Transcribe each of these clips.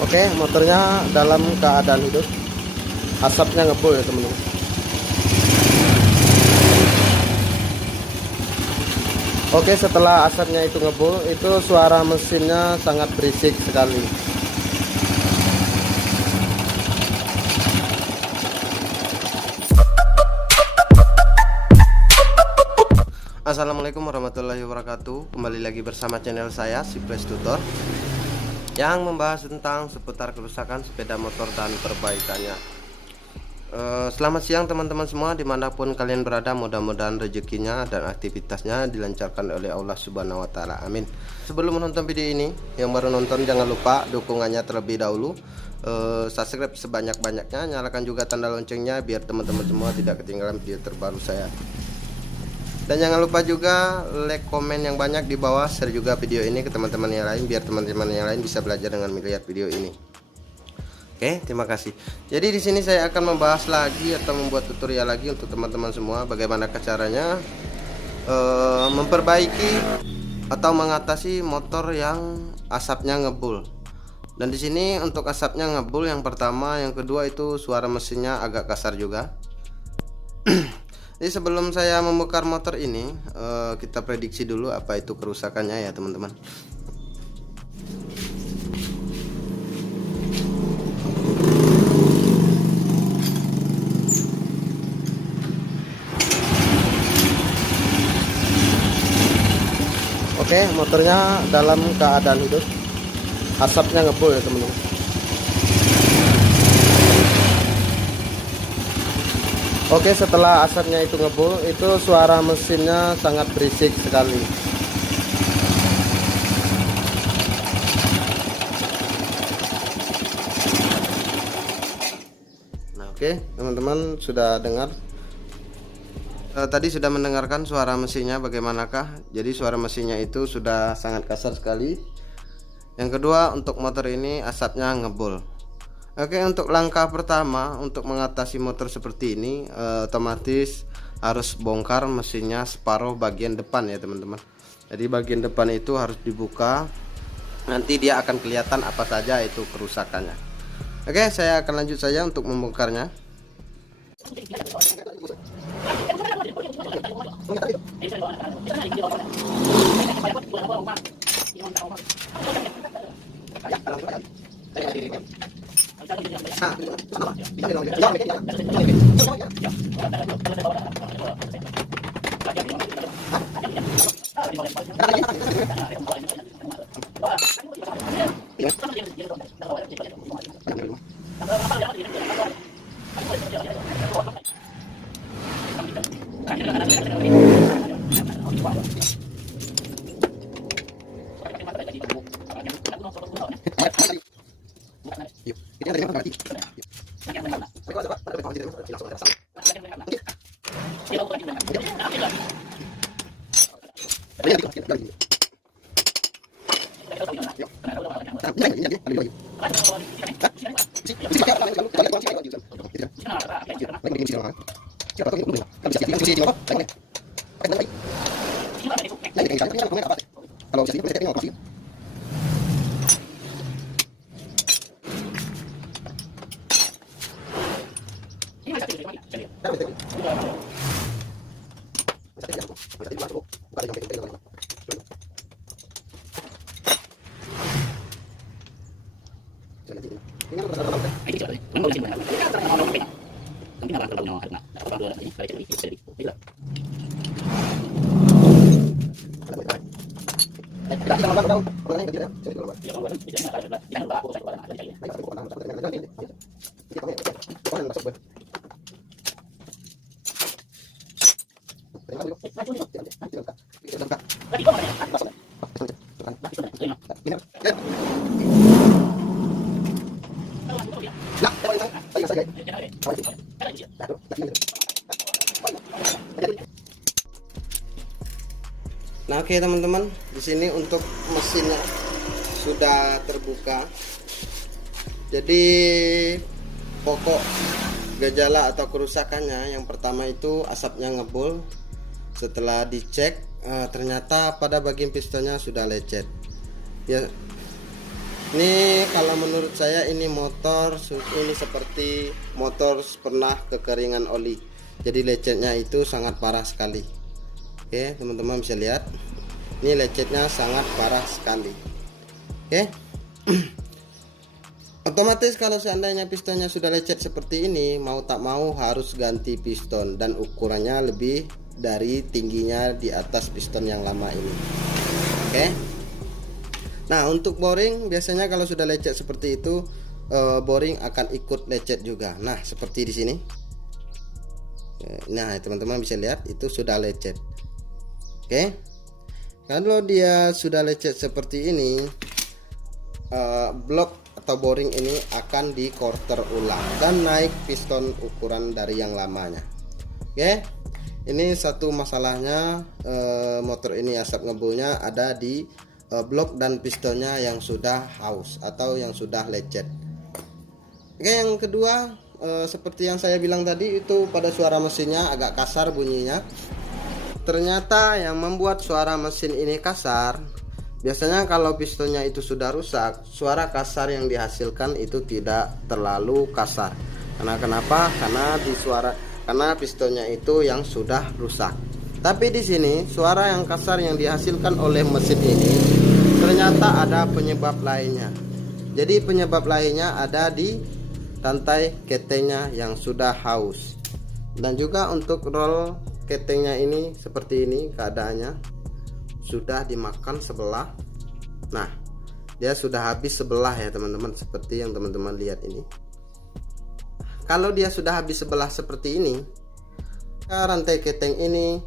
Oke, motornya dalam keadaan hidup. Asapnya ngebul ya teman-teman. Oke, setelah asapnya itu ngebul, itu suara mesinnya sangat berisik sekali. Assalamualaikum warahmatullahi wabarakatuh. Kembali lagi bersama channel saya, Siples Tutor, yang membahas tentang seputar kerusakan sepeda motor dan perbaikannya. Selamat siang teman-teman semua, dimanapun kalian berada. Mudah-mudahan rezekinya dan aktivitasnya dilancarkan oleh Allah Subhanahu wa Ta'ala, amin. Sebelum menonton video ini, yang baru nonton jangan lupa dukungannya terlebih dahulu, subscribe sebanyak-banyaknya, nyalakan juga tanda loncengnya biar teman-teman semua tidak ketinggalan video terbaru saya. Dan jangan lupa juga like, komen yang banyak di bawah, share juga video ini ke teman-teman yang lain biar teman-teman yang lain bisa belajar dengan melihat video ini. Oke, terima kasih. Jadi di sini saya akan membahas lagi atau membuat tutorial lagi untuk teman-teman semua bagaimana caranya memperbaiki atau mengatasi motor yang asapnya ngebul. Dan di sini untuk asapnya ngebul yang pertama, yang kedua itu suara mesinnya agak kasar juga. Jadi sebelum saya membongkar motor ini, kita prediksi dulu apa itu kerusakannya ya teman-teman. Oke, motornya dalam keadaan hidup. Asapnya ngebul ya teman-teman. Oke, setelah asapnya itu ngebul, itu suara mesinnya sangat berisik sekali. Nah, oke, teman-teman sudah dengar. Tadi sudah mendengarkan suara mesinnya bagaimanakah? Jadi suara mesinnya itu sudah sangat kasar sekali. Yang kedua, untuk motor ini asapnya ngebul. Oke, untuk langkah pertama untuk mengatasi motor seperti ini, otomatis harus bongkar mesinnya separuh bagian depan ya teman-teman. Jadi bagian depan itu harus dibuka, nanti dia akan kelihatan apa saja itu kerusakannya. Oke, saya akan lanjut saja untuk membongkarnya. Nah, oke teman-teman, di sini untuk mesinnya sudah terbuka. Jadi pokok gejala atau kerusakannya yang pertama itu asapnya ngebul. Setelah dicek, ternyata pada bagian pistonnya sudah lecet. Ya, ini kalau menurut saya ini motor ini seperti motor pernah kekeringan oli. Jadi lecetnya itu sangat parah sekali. Oke, teman-teman bisa lihat. Ini lecetnya sangat parah sekali. Oke. Otomatis kalau seandainya pistonnya sudah lecet seperti ini, mau tak mau harus ganti piston, dan ukurannya lebih dari tingginya di atas piston yang lama ini. Oke. Nah, untuk boring biasanya kalau sudah lecet seperti itu, boring akan ikut lecet juga. Nah, seperti di sini. Nah, teman-teman bisa lihat itu sudah lecet. Oke. Kalau dia sudah lecet seperti ini, blok atau boring ini akan di quarter ulang dan naik piston ukuran dari yang lamanya. Oke. Ini satu masalahnya, motor ini asap ngebulnya ada di blok dan pistonnya yang sudah haus atau yang sudah lecet. Oke, yang kedua, seperti yang saya bilang tadi, itu pada suara mesinnya agak kasar bunyinya. Ternyata yang membuat suara mesin ini kasar, biasanya kalau pistonnya itu sudah rusak, suara kasar yang dihasilkan itu tidak terlalu kasar. Karena kenapa? Karena pistonnya itu yang sudah rusak. Tapi di sini suara yang kasar yang dihasilkan oleh mesin ini ternyata ada penyebab lainnya. Jadi penyebab lainnya ada di rantai ketengnya yang sudah haus. Dan juga untuk roll ketengnya ini seperti ini keadaannya, sudah dimakan sebelah. Nah, dia sudah habis sebelah ya teman-teman, seperti yang teman-teman lihat ini. Kalau dia sudah habis sebelah seperti ini, rantai keteng ini,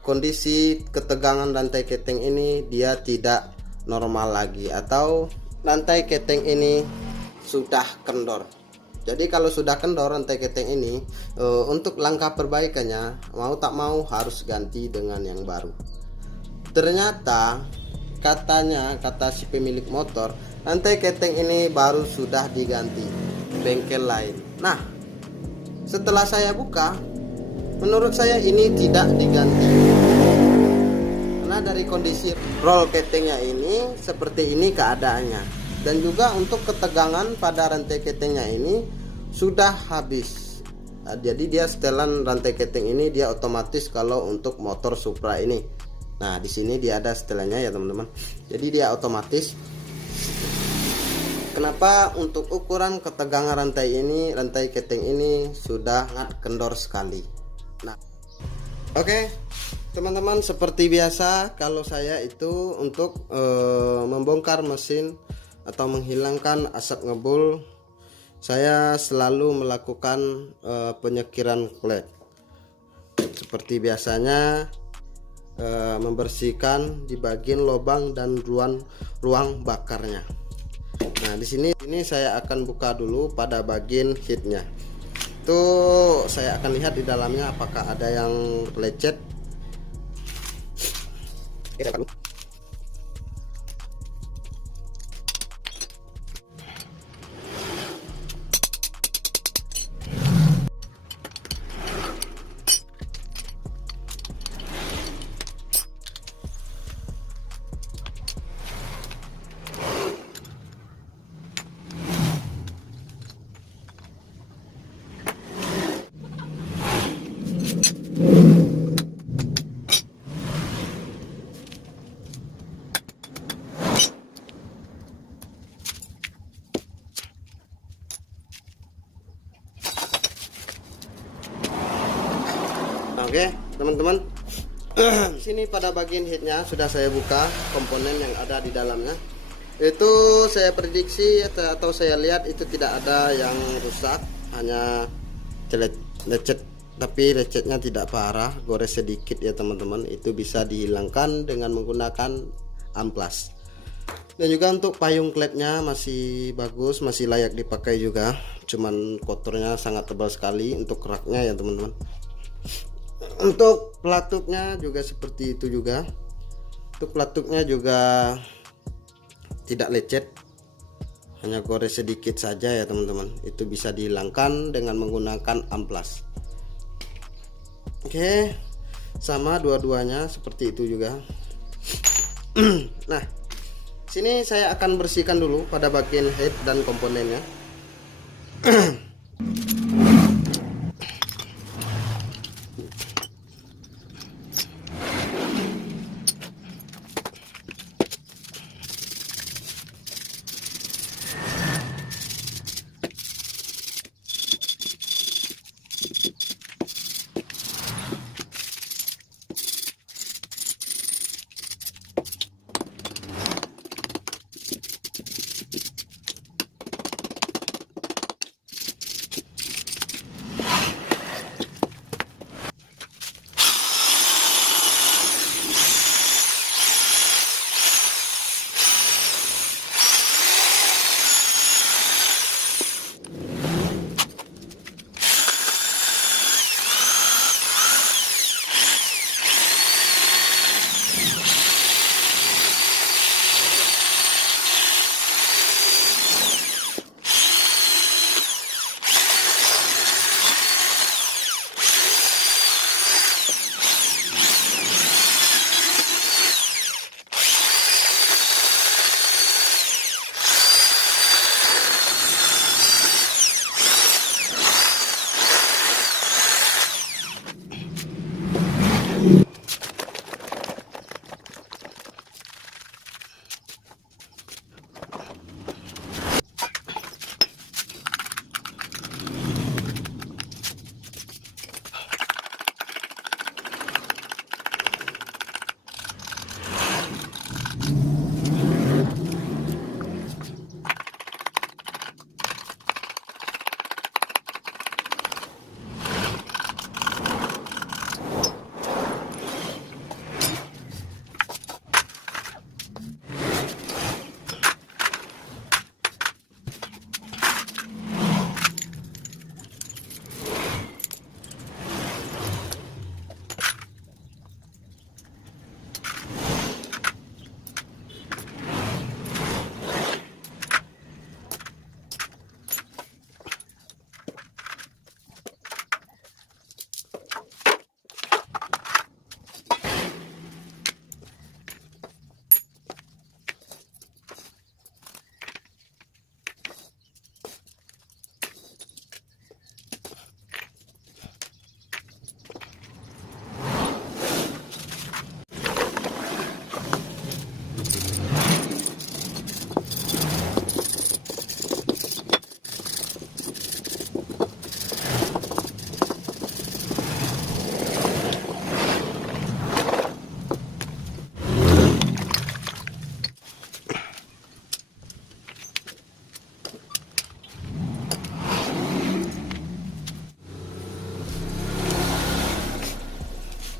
kondisi ketegangan rantai keteng ini dia tidak normal lagi, atau rantai keteng ini sudah kendor. Jadi kalau sudah kendor rantai keteng ini, untuk langkah perbaikannya mau tak mau harus ganti dengan yang baru. Ternyata kata si pemilik motor, rantai keteng ini baru sudah diganti bengkel lain. Nah, setelah saya buka, menurut saya ini tidak diganti. Karena dari kondisi roll ketengnya ini seperti ini keadaannya. Dan juga untuk ketegangan pada rantai ketengnya ini sudah habis. Nah, jadi dia setelan rantai keteng ini dia otomatis kalau untuk motor Supra ini. Nah, di sini dia ada setelannya ya teman-teman. Jadi dia otomatis. Kenapa? Untuk ukuran ketegangan rantai keteng ini sudah sangat kendor sekali. Nah, oke, teman-teman, seperti biasa kalau saya itu untuk membongkar mesin atau menghilangkan asap ngebul, saya selalu melakukan penyekiran klep. Seperti biasanya, membersihkan di bagian lubang dan ruang bakarnya. Nah, di sini saya akan buka dulu pada bagian heatnya. Itu saya akan lihat di dalamnya apakah ada yang lecet. Oke, teman-teman, sini pada bagian headnya sudah saya buka komponen yang ada di dalamnya. Itu saya prediksi atau saya lihat itu tidak ada yang rusak, hanya lecet, tapi lecetnya tidak parah, gores sedikit ya teman-teman. Itu bisa dihilangkan dengan menggunakan amplas. Dan juga untuk payung klepnya masih bagus, masih layak dipakai juga. Cuman kotornya sangat tebal sekali untuk raknya ya teman-teman. Untuk pelatuknya juga seperti itu juga. Untuk pelatuknya juga tidak lecet, hanya gores sedikit saja ya teman-teman. Itu bisa dihilangkan dengan menggunakan amplas. Oke, sama dua-duanya seperti itu juga. Nah, Sini saya akan bersihkan dulu pada bagian head dan komponennya.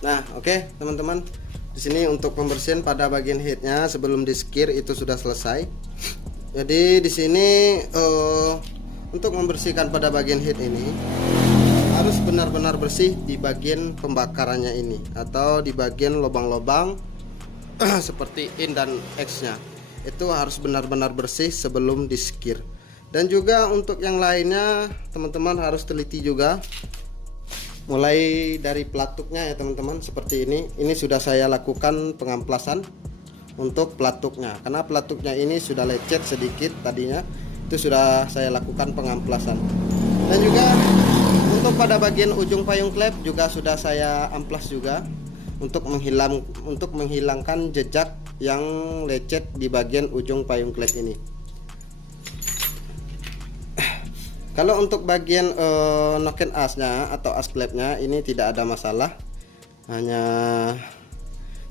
Nah, oke, teman-teman. Di sini untuk pembersihan pada bagian headnya sebelum di skir itu sudah selesai. Jadi di sini untuk membersihkan pada bagian head ini harus benar-benar bersih di bagian pembakarannya ini atau di bagian lubang-lubang seperti in dan X-nya. Itu harus benar-benar bersih sebelum di skir. Dan juga untuk yang lainnya teman-teman harus teliti juga. Mulai dari pelatuknya ya teman-teman, seperti ini sudah saya lakukan pengamplasan untuk pelatuknya, karena pelatuknya ini sudah lecet sedikit tadinya, itu sudah saya lakukan pengamplasan. Dan juga untuk pada bagian ujung payung klep juga sudah saya amplas juga untuk menghilangkan jejak yang lecet di bagian ujung payung klep ini. Kalau untuk bagian noken asnya atau as klepnya ini tidak ada masalah, hanya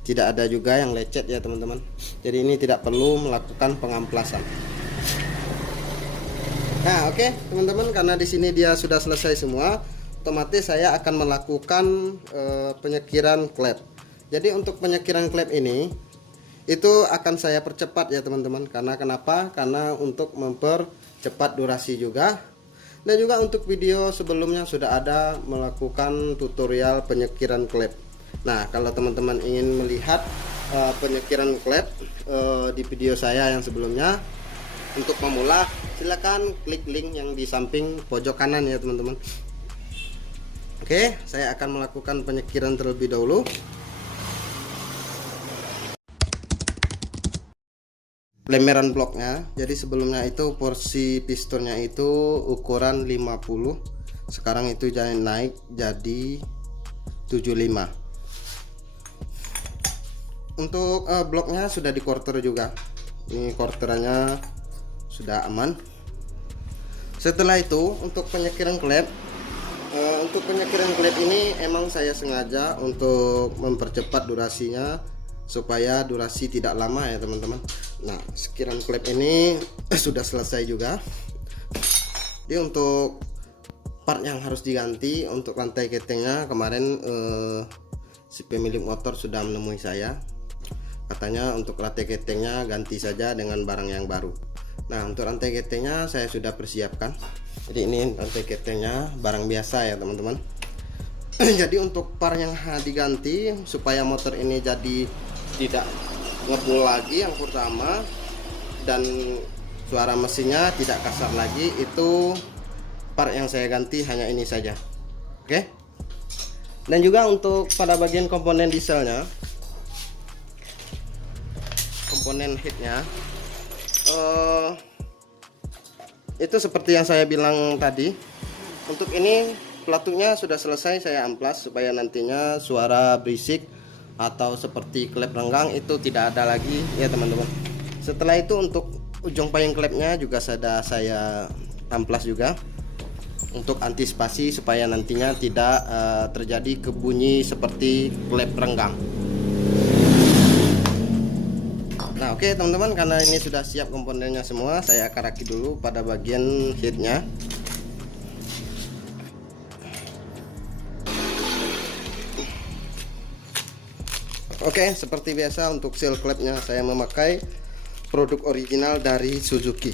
tidak ada juga yang lecet ya teman-teman. Jadi ini tidak perlu melakukan pengamplasan. Nah, oke, teman-teman, karena di sini dia sudah selesai semua, otomatis saya akan melakukan penyekiran klep. Jadi untuk penyekiran klep ini itu akan saya percepat ya teman-teman. Karena kenapa? Karena untuk mempercepat durasi juga. Dan juga untuk video sebelumnya sudah ada melakukan tutorial penyekiran klep. Nah, kalau teman-teman ingin melihat penyekiran klep di video saya yang sebelumnya, untuk pemula silakan klik link yang di samping pojok kanan ya teman-teman. Oke, saya akan melakukan penyekiran terlebih dahulu. lembaran bloknya. Jadi sebelumnya itu porsi pistonnya itu ukuran 50, sekarang itu jangan naik jadi 75. Untuk bloknya sudah di quarter juga, ini quarterannya sudah aman. Setelah itu untuk penyekiran klep, untuk penyekiran klep ini emang saya sengaja untuk mempercepat durasinya supaya durasi tidak lama ya teman-teman. Nah, sekiran klep ini sudah selesai juga. Jadi untuk part yang harus diganti untuk rantai ketengnya kemarin si pemilik motor sudah menemui saya, katanya untuk rantai ketengnya ganti saja dengan barang yang baru. Nah, untuk rantai ketengnya saya sudah persiapkan. Jadi ini rantai ketengnya barang biasa ya teman-teman. Jadi untuk part yang diganti supaya motor ini jadi tidak ngebul lagi yang pertama, dan suara mesinnya tidak kasar lagi, itu part yang saya ganti hanya ini saja. Oke. Dan juga untuk pada bagian komponen dieselnya, komponen headnya, itu seperti yang saya bilang tadi. Untuk ini pelatuknya sudah selesai saya amplas supaya nantinya suara berisik atau seperti klep renggang itu tidak ada lagi ya teman-teman. Setelah itu untuk ujung payung klepnya juga sudah saya amplas juga untuk antisipasi supaya nantinya tidak terjadi kebunyi seperti klep renggang. Nah, oke teman-teman, karena ini sudah siap komponennya semua, saya akan rakit dulu pada bagian headnya. Oke, seperti biasa untuk seal klepnya saya memakai produk original dari Suzuki.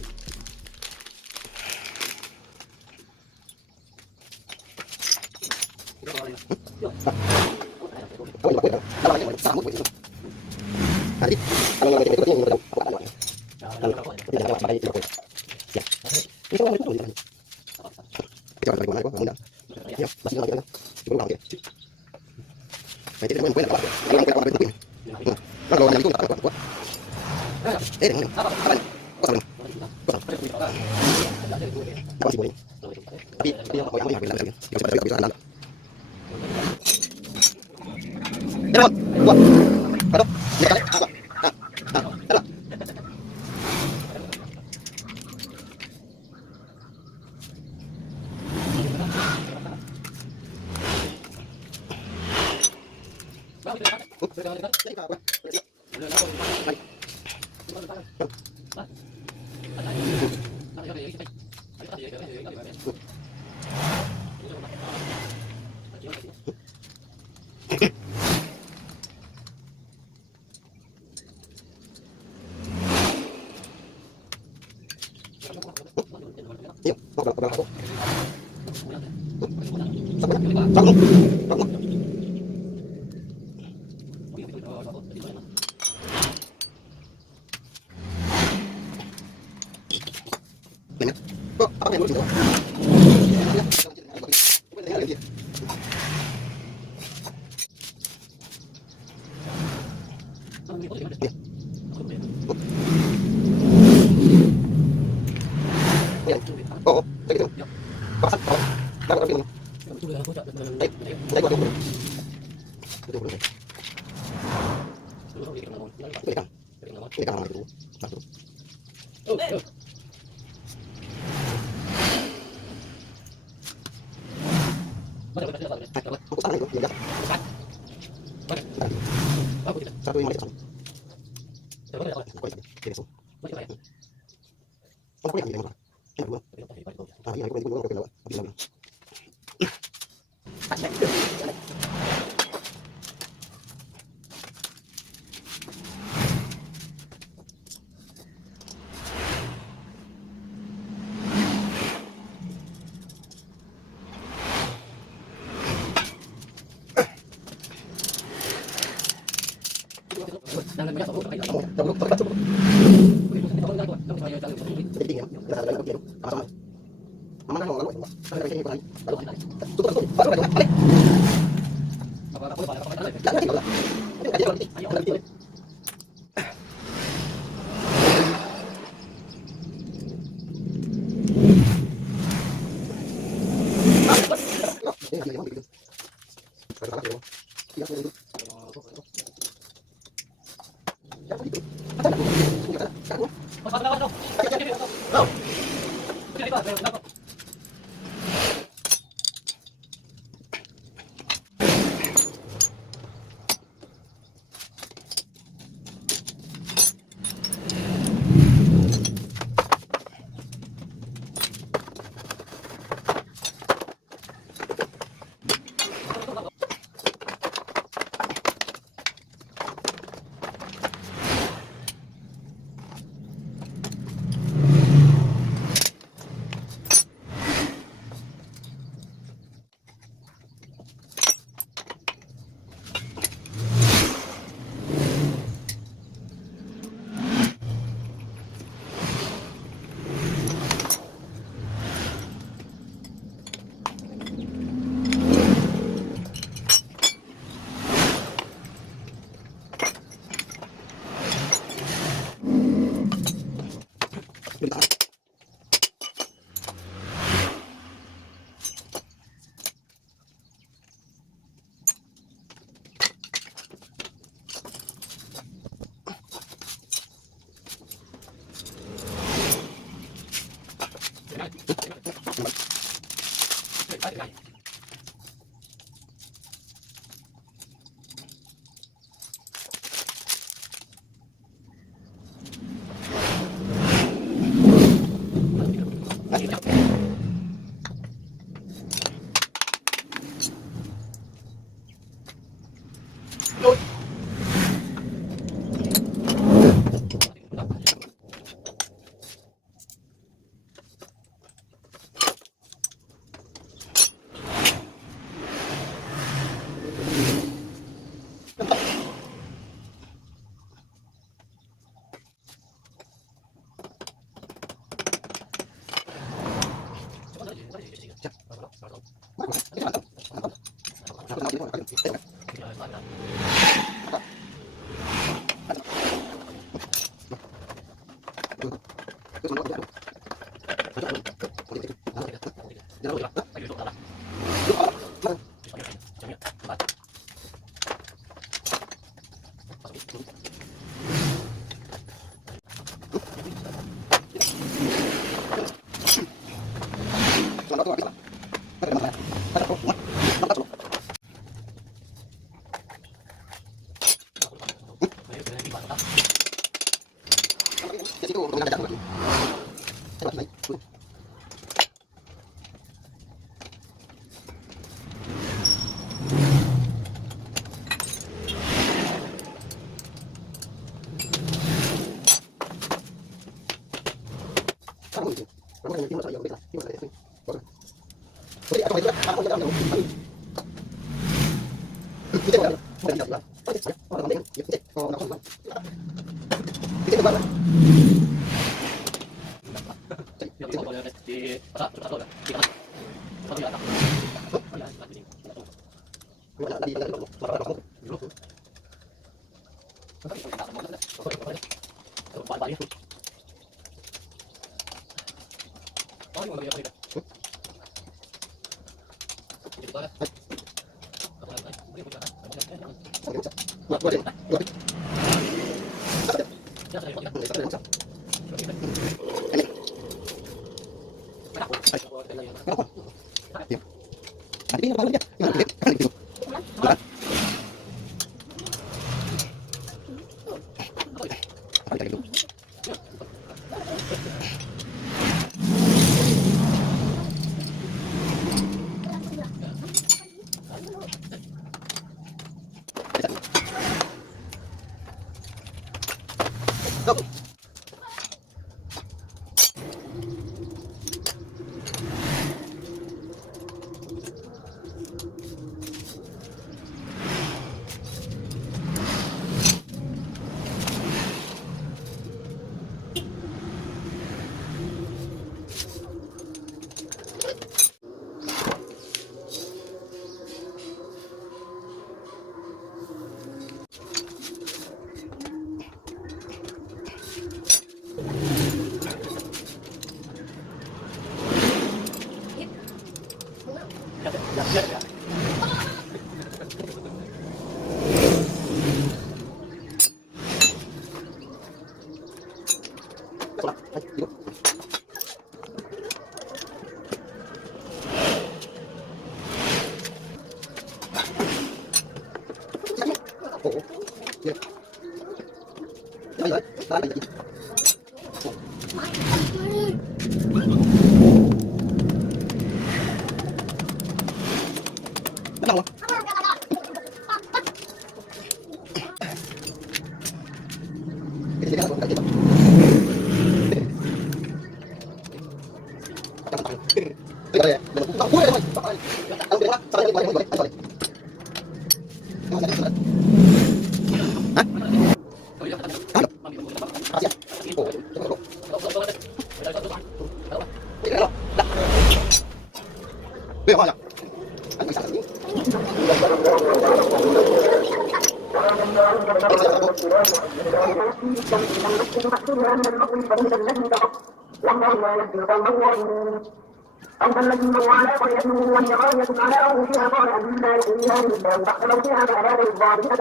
أما الذين على قرية وهي قرية على أرضها قال أنا فيها إلا فاقتلوا فيها بعذاب الظالمين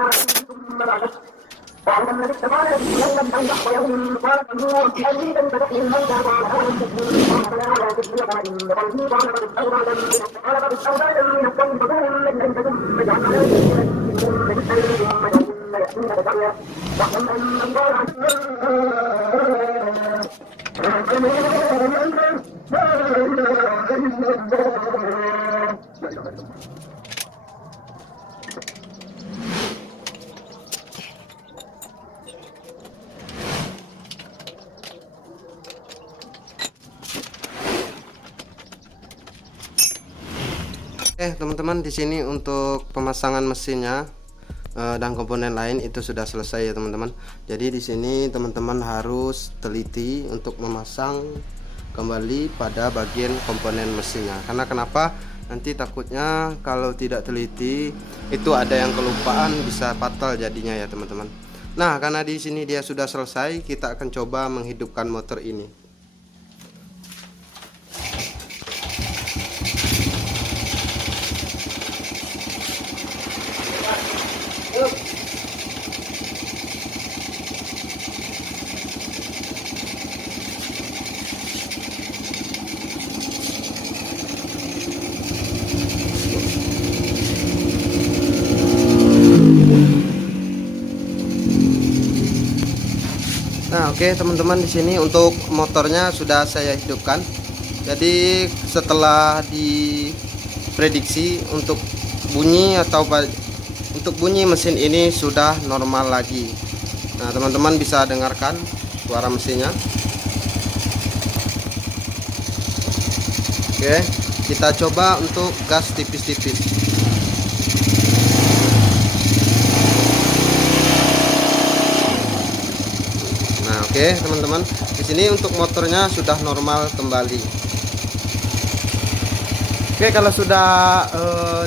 ثم بعدت وأما الذي استقال يوما أو نحو يوم قال فنور حديدا فتحيي الموتى قال أولم تكونوا قال لا ولا تكفي قال إن قلبي قال قد استولى قال قد استولى من القوم فقول من لم تكن فجعلنا من أيديهم ثم يأتون بقرية وأما من قال teman-teman, di sini untuk pemasangan mesinnya dan komponen lain itu sudah selesai ya teman-teman. Jadi di sini teman-teman harus teliti untuk memasang kembali pada bagian komponen mesinnya. Karena kenapa? Nanti takutnya kalau tidak teliti itu ada yang kelupaan, bisa fatal jadinya ya teman-teman. Nah, karena di sini dia sudah selesai, kita akan coba menghidupkan motor ini. Nah, oke teman-teman, di sini untuk motornya sudah saya hidupkan. Jadi setelah diprediksi untuk bunyi mesin ini sudah normal lagi. Nah, teman-teman bisa dengarkan suara mesinnya. Oke, kita coba untuk gas tipis-tipis. Nah, oke teman-teman, di sini untuk motornya sudah normal kembali. Oke, kalau sudah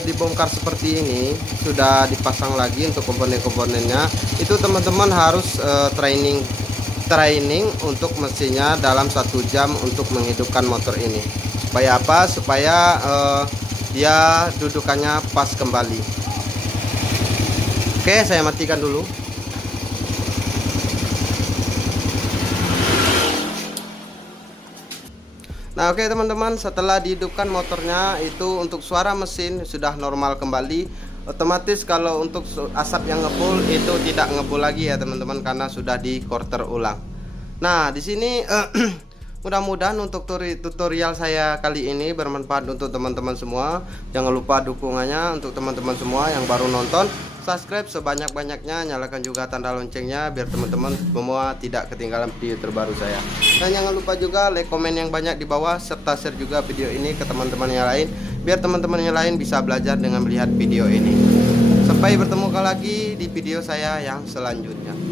dibongkar seperti ini, sudah dipasang lagi untuk komponen-komponennya, itu teman-teman harus training untuk mesinnya dalam 1 jam untuk menghidupkan motor ini. Supaya apa? Supaya dia dudukannya pas kembali. Oke, saya matikan dulu. Nah, oke teman-teman, setelah dihidupkan motornya itu untuk suara mesin sudah normal kembali. Otomatis kalau untuk asap yang ngebul itu tidak ngebul lagi ya teman-teman, karena sudah di quarter ulang. Nah, di sini mudah-mudahan untuk tutorial saya kali ini bermanfaat untuk teman-teman semua. Jangan lupa dukungannya untuk teman-teman semua yang baru nonton. Subscribe sebanyak-banyaknya, nyalakan juga tanda loncengnya biar teman-teman semua tidak ketinggalan video terbaru saya. Dan jangan lupa juga like, komen yang banyak di bawah, serta share juga video ini ke teman-teman yang lain biar teman-teman yang lain bisa belajar dengan melihat video ini. Sampai bertemu lagi di video saya yang selanjutnya.